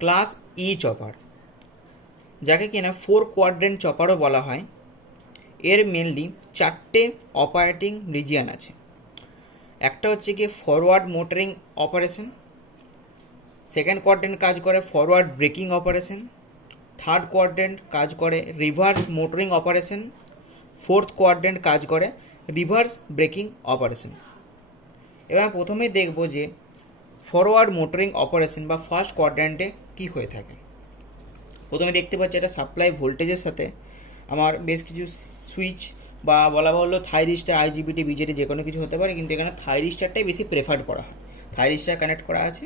Class E chopper, যাকে কিনা 4 quadrant চপারও বলা হয়, এর মেনলি 4টে অপারেটিং রিজিয়ান আছে। একটা হচ্ছে কি forward motoring operation, second quadrant কাজ করে forward braking operation, third quadrant কাজ করে reverse motoring operation, fourth quadrant কাজ করে রিভার্স ব্রেকিং অপারেশন। এবার প্রথমেই দেখব যে ফরওয়ার্ড মোটরিং অপারেশন বা ফার্স্ট কোয়াড্রেন্টে কী হয়ে থাকে। প্রথমে দেখতে পাচ্ছি একটা সাপ্লাই ভোল্টেজের সাথে আমার বেশ কিছু সুইচ বা বলা হলো থাইরিস্টার, আইজিবিটি, বিজেটি যে কোনো কিছু হতে পারে, কিন্তু এখানে থাইরিস্টারটাই বেশি প্রেফার্ড করা হয়। থাইরিস্টার কানেক্ট করা আছে,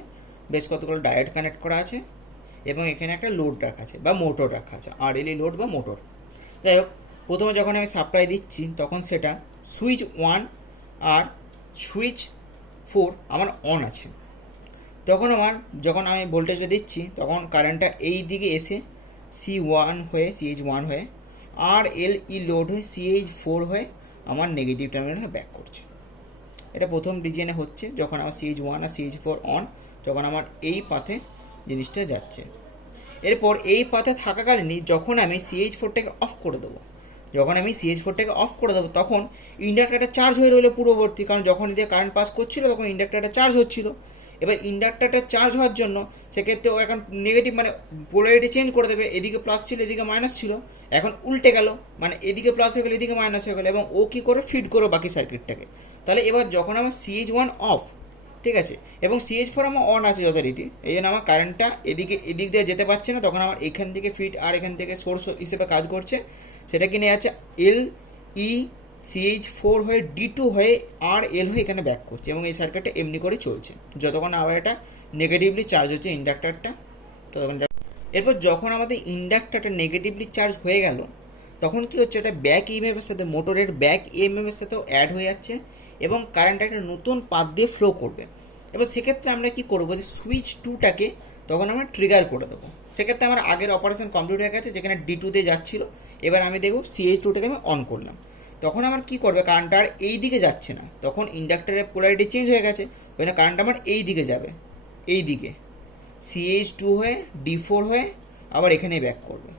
বেশ কতগুলো ডায়োড কানেক্ট করা আছে, এবং এখানে একটা লোড রাখা আছে বা মোটর রাখা আছে, আরএলই লোড বা মোটর। যাই হোক, প্রথমে যখন আমি সাপ্লাই দিচ্ছি তখন সেটা সুইচ 1 আর সুইচ 4 আমার অন আছে। তখন যখন আমি ভোল্টেজটা দিচ্ছি তখন কারেন্টটা এই দিকে এসে CH1 হয়ে আর এলই লোড হয়ে CH4 হয়ে আমার নেগেটিভ টার্মিনালে ব্যাক করছে। এটা প্রথম রিজিয়নে হচ্ছে যখন আমার CH1 আর CH4 অন, যখন আমার এই পাথে জিনিসটা যাচ্ছে। এরপর এই পাথে থাকাকালীনই যখন আমি CH4টাকে অফ করে দেবো, তখন ইন্ডাক্টারটা চার্জ হয়ে রইলো পূর্ববর্তী, কারণ যখন এদিকে কারেন্ট পাস করছিল তখন ইন্ডাক্টারটা চার্জ হচ্ছিল। এবার ইন্ডাক্টারটা চার্জ হওয়ার জন্য সেক্ষেত্রে ও এখন নেগেটিভ মানে পোলারিটি চেঞ্জ করে দেবে, এদিকে প্লাস ছিল এদিকে মাইনাস ছিল, এখন উল্টে গেল, মানে এদিকে প্লাস হয়ে গেলো এদিকে মাইনাস হয়ে গেলো, এবং ও কী করে ফিড করো বাকি সার্কিটটাকে। তাহলে এবার যখন আমার CH1 অফ, ঠিক আছে, এবং CH4 আমার অন আছে যথারীতি, এই জন্য আমার কারেন্টটা এদিক দিয়ে যেতে পারছে না, তখন আমার এখান থেকে ফিড আর এখান থেকে সোর্স হিসেবে কাজ করছে। সেটা কিনে যাচ্ছে CH4 হয়ে D2 হয়ে আর এল হয়ে এখানে ব্যাক করছে, এবং এই সার্কিটটা এমনি করে চলছে যতক্ষণ আবার এটা নেগেটিভলি চার্জ হচ্ছে ইন্ডাক্টারটা ততক্ষণ। এরপর যখন আমাদের ইন্ডাক্টারটা নেগেটিভলি চার্জ হয়ে গেল তখন কি হচ্ছে, এটা ব্যাক ইএমএফের সাথে মোটরের ব্যাক ইএমএফের সাথেও অ্যাড হয়ে যাচ্ছে এবং কারেন্টটা একটা নতুন পাথ দিয়ে ফ্লো করবে। এবার সেক্ষেত্রে আমরা কি করবো, যে সুইচ 2টাকে তখন আমরা ট্রিগার করে দেবো। সেক্ষেত্রে আমার আগের অপারেশন কমপ্লিট হয়ে গেছে, যেখানে D2তে যাচ্ছিল। এবার আমি দেখব CH2টাকে আমি অন করলাম, তখন আমার কি করবে, কারেন্টটা আর এই দিকে যাচ্ছে না, তখন ইন্ডাক্টরের পোলারিটি চেঞ্জ হয়ে গেছে, ওই জন্য কারেন্ট আমার এই দিকে যাবে, এই দিকে CH2 হয়ে D4 হয়ে আবার এখানেই ব্যাক করবে,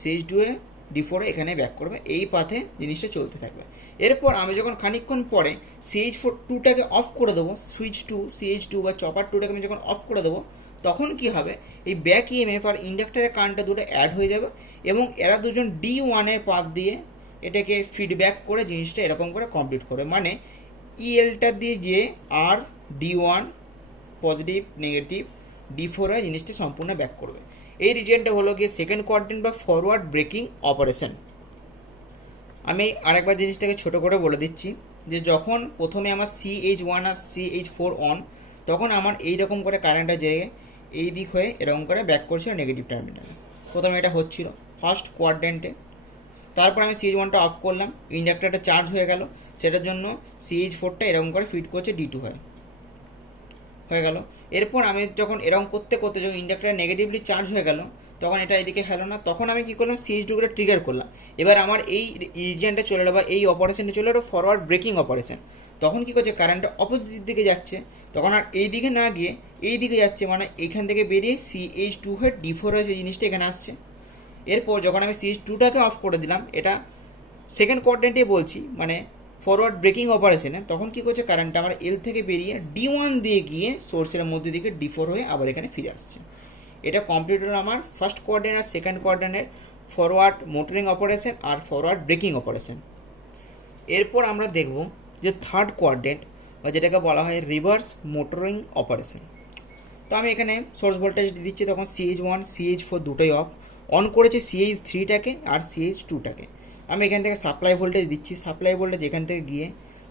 CH2 হয়ে D4 হয়ে এখানে ব্যাক করবে, এই পাথে জিনিসটা চলতে থাকবে। এরপর আমি যখন খানিকক্ষণ পরে CH2টাকে অফ করে দেবো, সুইচ 2 CH2 বা চপার 2টাকে আমি যখন অফ করে দেবো, তখন কি হবে, এই ব্যাক ইএমএফ আর ইন্ডাক্টরের কারেন্টটা দুটো অ্যাড হয়ে যাবে, এবং এরা দুজন D1-এর পাথ দিয়ে এটাকে ফিডব্যাক করে জিনিসটা এরকম করে কমপ্লিট করবে। মানে ইএলটা দিয়ে যে আর D1 পজিটিভ নেগেটিভ D4 হয়ে জিনিসটি সম্পূর্ণ ব্যাক করবে। এই রিজিয়নটা হলো গিয়ে সেকেন্ড কোয়াড্রেন্ট বা ফরওয়ার্ড ব্রেকিং অপারেশন। আমি আরেকবার জিনিসটাকে ছোট করে বলে দিচ্ছি, যে যখন প্রথমে আমার CH1 আর CH4 অন, তখন আমার এইরকম করে কারেন্টটা যেয়ে এই দিক হয়ে এরকম করে ব্যাক করছে নেগেটিভ টার্মিনালে। প্রথমে এটা হচ্ছিল ফার্স্ট কোয়াড্রেন্টে। তারপর আমি CH1টা অফ করলাম, ইন্ডাক্টরটা চার্জ হয়ে গেল, সেটার জন্য CH4টা এরকম করে ফিড করছে D2 হয়ে গেল। এরপর আমি যখন এরকম করতে করতে যখন ইন্ডাক্টর নেগেটিভলি চার্জ হয়ে গেল, তখন এটা এদিকে হলো না, তখন আমি কী করলাম, CH2টা ট্রিগার করলাম। এবার আমার এই রিজিয়নটা চলে এলো বা এই অপারেশনটা চলে এলো ফরওয়ার্ড ব্রেকিং অপারেশন। তখন কী করছে, কারেন্টটা অপোজিট দিকে যাচ্ছে, তখন আর এই দিকে না গিয়ে এই দিকে যাচ্ছে, মানে এইখান থেকে বেরিয়ে CH2 হয়ে D4 হয়ে সেই জিনিসটা এখানে আসছে। এরপর যখন আমি CH2টাকে অফ করে দিলাম, এটা সেকেন্ড কোয়াড্রেন্টে বলছি, মানে ফরওয়ার্ড ব্রেকিং অপারেশনে, তখন কী করছে, কারেন্টটা আমার এল থেকে বেরিয়ে D1 দিয়ে গিয়ে সোর্সের মধ্যে দিকে D4 হয়ে আবার এখানে ফিরে আসছে। এটা কমপ্লিট হলো আমার ফার্স্ট কোয়াড্রেন্ট আর সেকেন্ড কোয়াড্রেন্টের ফরওয়ার্ড মোটরিং অপারেশন আর ফরওয়ার্ড ব্রেকিং অপারেশন। এরপর আমরা দেখব যে থার্ড কোয়াড্রেন্ট বা যেটাকে বলা হয় রিভার্স মোটরিং অপারেশন। তো আমি এখানে সোর্স ভোল্টেজ দিচ্ছি, তখন CH1 CH4 দুটোই অন করেছে CH3টাকে আর CH2টাকে। আমি এখান থেকে সাপ্লাই ভোল্টেজ দিচ্ছি, সাপ্লাই ভোল্টেজ এখান থেকে গিয়ে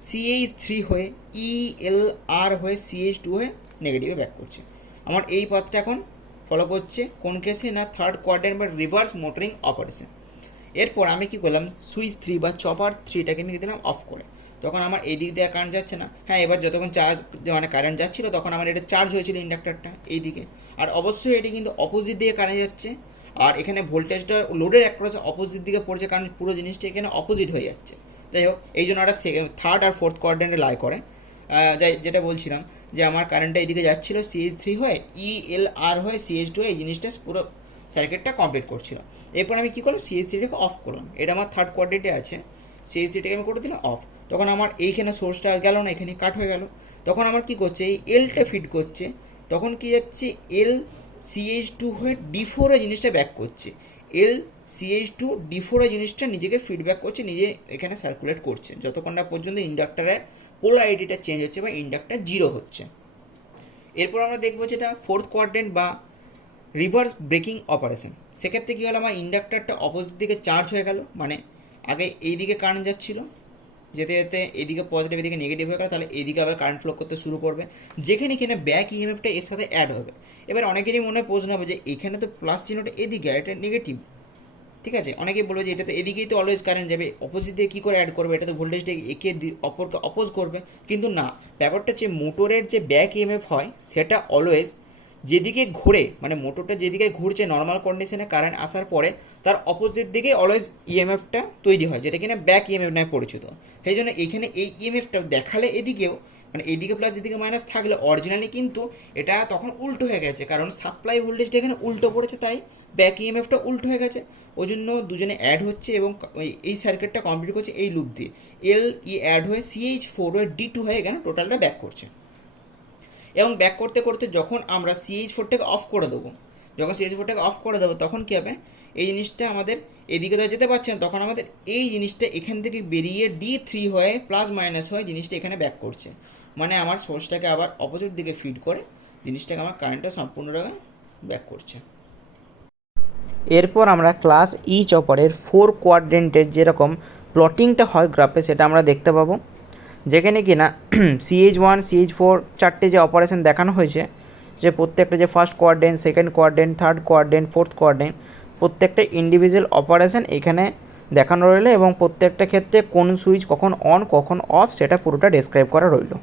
CH3 হয়ে ELR হয়ে CH2 হয়ে নেগেটিভে ব্যাক করছে। আমার এই পাথটা এখন ফলো করছে কোন কেসে, না থার্ড কোয়াড্রেন্ট বা রিভার্স মোটরিং অপারেশন। এরপর আমি কি করলাম, সুইচ 3 বা চপার 3টাকে নিয়ে দিলাম অফ করে, তখন আমার এই দিক দিয়ে কারেন্ট যাচ্ছে না। হ্যাঁ, এবার যতক্ষণ চার্জ মানে কারেন্ট যাচ্ছিল তখন আমার এটা চার্জ হয়েছিল ইন্ডাক্টরটা এই দিকে, আর অবশ্যই এটি কিন্তু অপোজিট দিকে কারেন্ট যাচ্ছে, আর এখানে ভোল্টেজটা লোডের অ্যাক্রস অপোজিট দিকে পড়ছে, কারণ পুরো জিনিসটা এখানে অপোজিট হয়ে যাচ্ছে। যাই হোক, এই জন্য একটা থার্ড আর ফোর্থ কোয়াড্রেন্টে লাই করে, যেটা বলছিলাম যে আমার কারেন্টটা এদিকে যাচ্ছিল CH3 হয়ে ELR হয়ে CH2 হয়ে এই জিনিসটা পুরো সার্কিটটা কমপ্লিট করছিল। এরপর আমি কী করলাম, CH3টাকে অফ করলাম, এটা আমার থার্ড কোয়াড্রেন্টে আছে, CH3টাকে আমি করে দিলাম অফ। তখন আমার এইখানে সোর্সটা গেল না, এখানে কাট হয়ে গেল। তখন আমার কি করছে, এই এলটা ফিড করছে, তখন কি যাচ্ছে এল CH2 হয়ে D4 এ জিনিসটা ব্যাক করছে, এল CH2 D4 এ জিনিসটা নিজেকে ফিডব্যাক করছে, নিজে এখানে সার্কুলেট করছে যতক্ষণ না পর্যন্ত ইন্ডাক্টারের পোলারিটিটা চেঞ্জ হচ্ছে বা ইন্ডাক্টার জিরো হচ্ছে। এরপর আমরা দেখবো যেটা ফোর্থ কোয়াড্রেন্ট বা রিভার্স ব্রেকিং অপারেশন। সেক্ষেত্রে কী হলো, আমার ইন্ডাক্টারটা অপোজিট দিকে চার্জ হয়ে গেল, মানে আগে এই দিকে কারেন্ট যাচ্ছিলো, যেতে যেতে এদিকে পজিটিভ এদিকে নেগেটিভ হয়ে গেল, তাহলে এদিকে আবার কারেন্ট ফ্লো করতে শুরু করবে, যেখানে কিনা ব্যাক ইএমএফটা এর সাথে অ্যাড হবে। এবার অনেকেরই মনে প্রশ্ন হবে যে এখানে তো প্লাস চিহ্নটা এদিকে, এটা নেগেটিভ, ঠিক আছে, অনেকেই বলবে যে এটা তো এদিকেই তো অলওয়েজ কারেন্ট যাবে, অপোজিট দিয়ে কী করে অ্যাড করবে, এটা তো ভোল্টেজটা একে অপরকে অপোজ করবে। কিন্তু না, ব্যাপারটা হচ্ছে মোটরের যে ব্যাক ইএমএফ হয় সেটা অলওয়েজ যেদিকে ঘুরে, মানে মোটরটা যেদিকে ঘুরছে নর্মাল কন্ডিশনে কারেন্ট আসার পরে তার অপোজিট দিকে অলওয়েজ ইএমএফটা তৈরি হয়, যেটা কিনা ব্যাক ইএমএফ নামে পরিচিত। সেই জন্য এইখানে এই ইএমএফটা দেখালে এদিকেও, মানে এইদিকে প্লাস এদিকে মাইনাস থাকলে অরিজিনালি কিন্তু এটা তখন উল্টো হয়ে গেছে, কারণ সাপ্লাই ভোল্টেজটা এখানে উল্টো পড়েছে, তাই ব্যাক ইএমএফটা উল্টো হয়ে গেছে। ওই জন্য দুজনে অ্যাড হচ্ছে এবং এই সার্কিটটা কমপ্লিট করছে এই লুপ দিয়ে, অ্যাড হয়ে CH4 হয়ে D2 হয়ে এখানে টোটালটা ব্যাক করছে। এবং ব্যাক করতে করতে যখন আমরা CH4টাকে অফ করে দেবো, যখন CH4টাকে অফ করে দেবো তখন কী হবে, এই জিনিসটা আমাদের এদিকে তো যেতে পারছে না, তখন আমাদের এই জিনিসটা এখান থেকে বেরিয়ে D3 হয়ে প্লাস মাইনাস হয়ে জিনিসটা এখানে ব্যাক করছে, মানে আমার সোর্সটাকে আবার অপোজিট দিকে ফিড করে জিনিসটাকে আমার কারেন্টটা সম্পূর্ণভাবে ব্যাক করছে। এরপর আমরা ক্লাস চপারের 4 কোয়াড্রেন্টের যেরকম প্লটিংটা হয় গ্রাফে সেটা আমরা দেখতে পাবো, যেখানে কিনা CH1 CH4 চারটে যে অপারেশন দেখানো হয়েছে, যে প্রত্যেকটা যে first quadrant, second quadrant, third quadrant, fourth quadrant, প্রত্যেকটা ইন্ডিভিজুয়াল অপারেশন এখানে দেখানো রইলো এবং প্রত্যেকটা ক্ষেত্রে কোন সুইচ কখন অন কখন অফ সেটা পুরোটা ডেসক্রাইব করা রইলো।